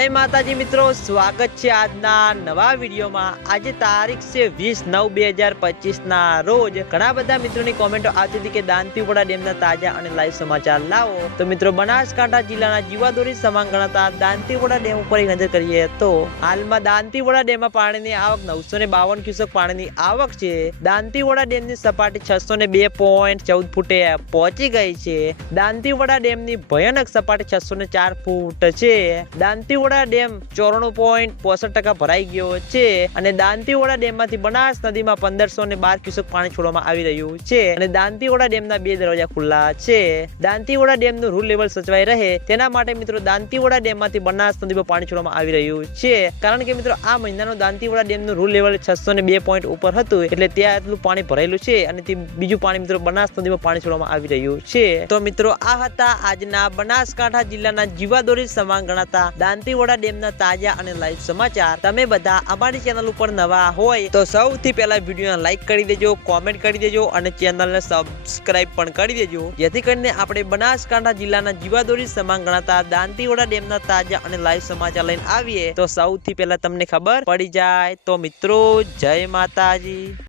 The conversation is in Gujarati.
જય માતાજી મિત્રો, સ્વાગત છે આજના નવા વિડીયોમાં. આજે તારીખ છે વીસ નવ બે હજાર પચીસ ના રોજ. ઘણા બધા મિત્રોની કોમેન્ટો આવતી હતી કે દાંતીવડા ડેમના તાજા અને લાઈવ સમાચાર લાવો. તો મિત્રો, બનાસકાંઠા જિલ્લાના જીવાદોરી સમાન ગણાતા દાંતીવડા ડેમ ઉપર નજર કરીએ તો હાલમાં દાંતીવડા ડેમમાં પાણીની આવક નવસો ને બાવન ક્યુસેક પાણીની આવક છે. દાંતીવડા ડેમની સપાટી છસો ને બે પોઈન્ટ ચૌદ ફૂટે પહોંચી ગઈ છે. દાંતીવડા ડેમની ભયાનક સપાટી છસો ને ચાર ફૂટ છે. દાંતીવડા ડેમ ચોરાણું પોઈન્ટ પોસઠ ટકા ભરાઈ ગયો છે અને દાંતીવાડા ડેમમાંથી બનાસ નદીમાં પંદરસો ને બાર ક્યુસેક પાણી છોડવામાં આવી રહ્યું છે અને દાંતીવાડા ડેમના બે દરવાજા ખુલ્લા છે. દાંતીવાડા ડેમનું રૂલ લેવલ સચવાઈ રહે તેના માટે મિત્રો દાંતીવાડા ડેમમાંથી બનાસ નદીમાં પાણી છોડવામાં આવી રહ્યું છે. કારણ કે મિત્રો આ મહિનાનો દાંતીવાડા ડેમનું રૂલ લેવલ છસો ને બે પોઈન્ટ ઉપર હતું એટલે ત્યાં એટલું પાણી ભરાયેલું છે અને તે બીજું પાણી મિત્રો બનાસ નદીમાં પાણી છોડવામાં આવી રહ્યું છે. તો મિત્રો આ હતા આજના બનાસકાંઠા જિલ્લાના જીવાદોરી સમાન ગણાતા દાંતીવડા ડેમના તાજા અને લાઈવ સમાચાર. તમે બધા અમારી ચેનલ ઉપર નવા હોય તો સૌથી પહેલા વિડીયોને લાઈક કરી દેજો કોમેન્ટ કરી દેજો અને ચેનલને સબસ્ક્રાઇબ પણ કરી દેજો. જેથી કરીને આપણે બનાસકાંઠા જિલ્લાના જીવાદોરી સમાન ગણાતા દાંતીવડા ડેમના તાજા અને લાઈવ સમાચાર લઈને આવીએ તો સૌથી પહેલા તમને ખબર પડી જાય. તો મિત્રો, જય માતાજી.